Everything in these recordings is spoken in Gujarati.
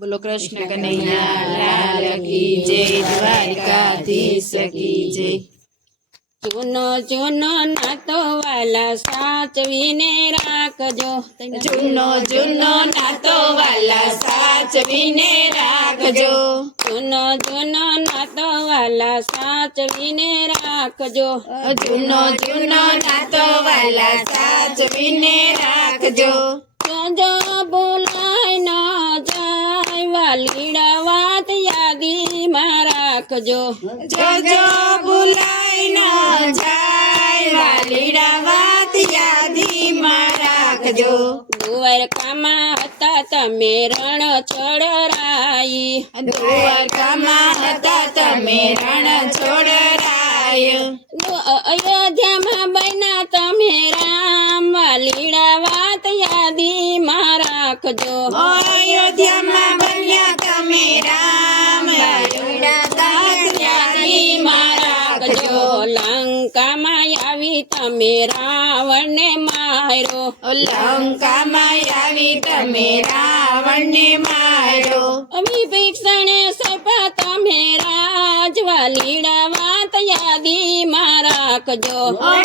બોલો કૃષ્ણ કનૈયા લાલ કી જય, દ્વારકાધીશ કી જય। જૂનો જૂનો નાતો વાલા સાચવીને રાખજો, જૂનો જૂનો નાતો વાલા સાચવીને રાખજો, જૂનો જૂનો નાતો વાલા સાચવીને રાખજો, જૂનો જૂનો નાતો વાલા સાચવીને રાખજો। જોજો બોલાય ન જાય વાલીડા વાત યાદીમાં રાખજો, જોજો ભૂલાય ન જાય વાલીડા વાત યાદીમાં રાખજો। દ્વારકામાં હતા તમે રણ છોડરાઈ, દ્વારકામાં હતા તમે રણ છોડરાય, અયોધ્યામાં બન્યા તમે રામ વાલીડા વાત યાદીમાં રાખજો, અયોધ્યામાં બન્યા તમે રામ વાલીડા વાત યાદીમાં રાખજો। લંકામાં આવી તમે રાવણને માર્યો, લંકામાં આવી તમે રાવણને માર્યો, વિભીષણે સોંપ્યા તમે રાજવાલીડા વાત યાદીમાં રાખજો,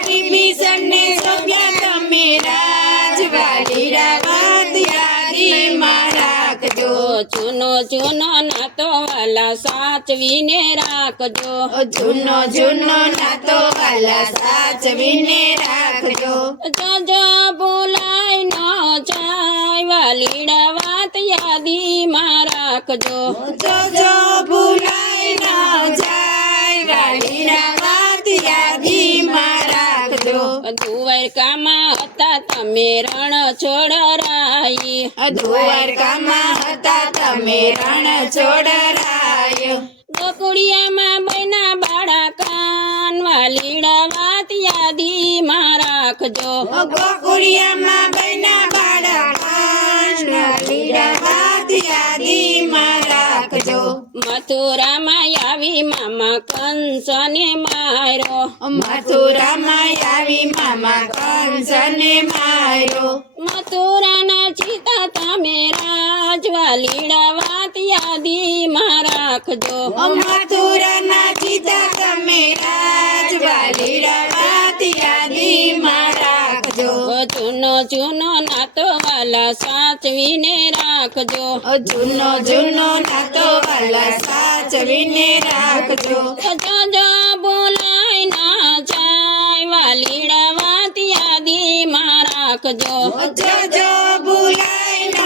વિભીષણને સોંપ્યા તમે રાજવાલીડા વાત યાદીમાં રાખજો। જૂનો જૂનો નાતો વાલા સાચવીને રાખજો, જૂનો જૂનો નાતો વાલા સાચવીને રાખજો, જોજો બોલાય ન જાય વાલીડા વાત યાદીમાં રાખજો, જોજો ભૂલાય ન જાય વાલીડા વાત યાદીમાં રાખજો। દ્વારકામાં હતા તમે રણ છોડરાઈ, દ્વારકામાં હતા તમે રણ છોડરાય, ગોકુળિયામાં બન્યા બાળા કાન વાલીડા વાત યાદીમાં રાખજો, ગોકુળિયામાં બન્યા બાળક વાલીડા વાત યાદીમાં રાખજો, મથુરામાં આવી મામા કંસને માર્યો, મથુરામાં આવી મામા કંસને માર્યો, મથુરાના ચિતા તમે રાજવાલીડા વાત યાદીમાં રાખજો, મથુરાના સીતા તમે રાજવાલીડા વાત યાદીમાં રાખજો, જૂનો જૂનો નાતો વાલા સાચવીને રાખજો, જૂનો જૂનો નાતો વાલા સાચવીને રાખજો, જોજો બોલાય ના જાય વાલીડા વાત યાદીમાં રાખજો, જોજો ભૂલાય ન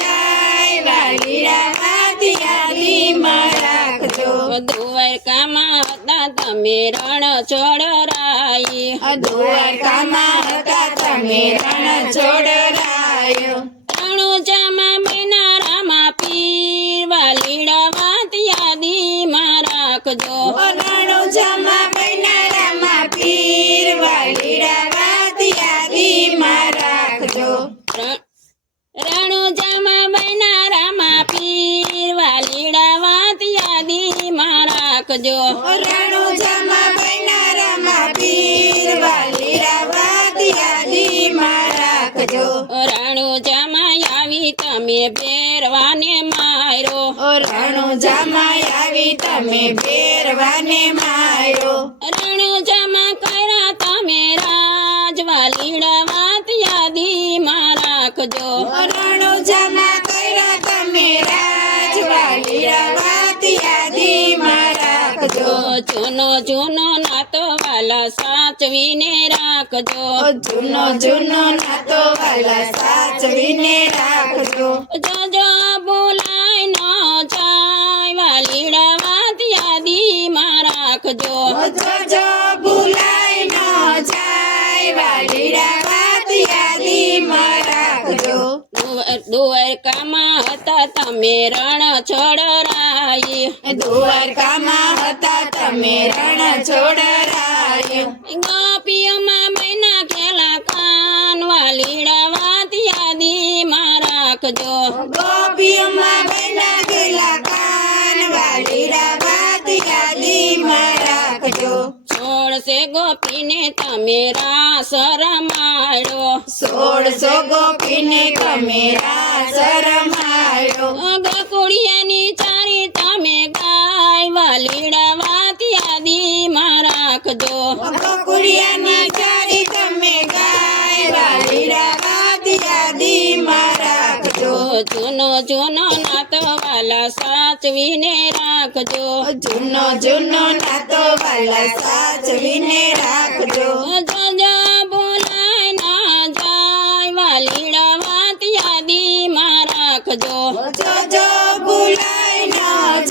જાય વાલીડા વાત યાદીમાં રાખજો, દ્વારકામાં હતા તમે રણ છોડરાઈ, દ્વારકામાં હતા તમે રણ છોડરાય, રણુજામાં બન્યા રામા પીર વાલીડા વાત યાદીમાં રાખજો, રણુજામાં બન્યા રામા પીર વાલીડા વાત યાદીમાં રાખજો, રણુજામાં બન્યા રામા પીર વાલીડા વાત યાદીમાં રાખજો, રણુજામાં બન્યા રામા પીર વાલીડા વાત યાદીમાં રાખજો, રણુજામાં આવી તમે ભેરવાને માર્યો, રણુજામાં આવી તમે ભેરવાને માર્યો, રણુજામાં કર્યા તમે રાજવાલીડા વાત યાદીમાં રાખજો, રણુજામાં કર્યા તમે રાજવાલીડા વાત યાદીમાં રાખજો, જૂનો જૂનો નાતો વાલા સાચવીને રાખજો, જૂનો જૂનો નાતો વાલા સાચવીને રાખજો, જોજો બોલાય ન જાય વાલીડા વાત યાદીમાં રાખજો, જોજો ભૂલાય ન જાય વાલીડા વાત યાદીમાં રાખજો, દ્વારકામાં હતા તમે રણ છોડરાઈ, દ્વારકામાં હતા તમે રણ છોડરાય, ગોપીઓમાં બન્યા ખેલા કાન વાલીડા વાત યાદીમાં રાખજો, ગોપીઓમાં બન્યા ગયેલા કાન વાલીડા વાત યાદીમાં રાખજો, છોડશે ગોપીને તમે રાસ રમાડ્યો, 1600 ગોપીને તમે રાસ રમાડ્યો, ગોકુળી પિયાની ચારી તમે ગાય વાલીડા વાત યાદીમાં રાખજો જૂનો જૂનો નાતો વાલા સાચવીને રાખજો જૂનો જૂનો નાતો વાલા સાચવીને રાખજો જોજો બોલાય ના જાય વાલીડા વાત યાદીમાં રાખજો જોજો ભૂલાય ન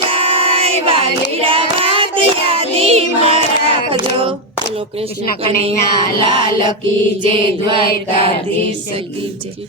જાય વાલીડા વાત યાદીમાં રાખજો બોલો કૃષ્ણ કૃષ્ણ કનૈયા લાલ કી જય દ્વારકાધીશ કી જય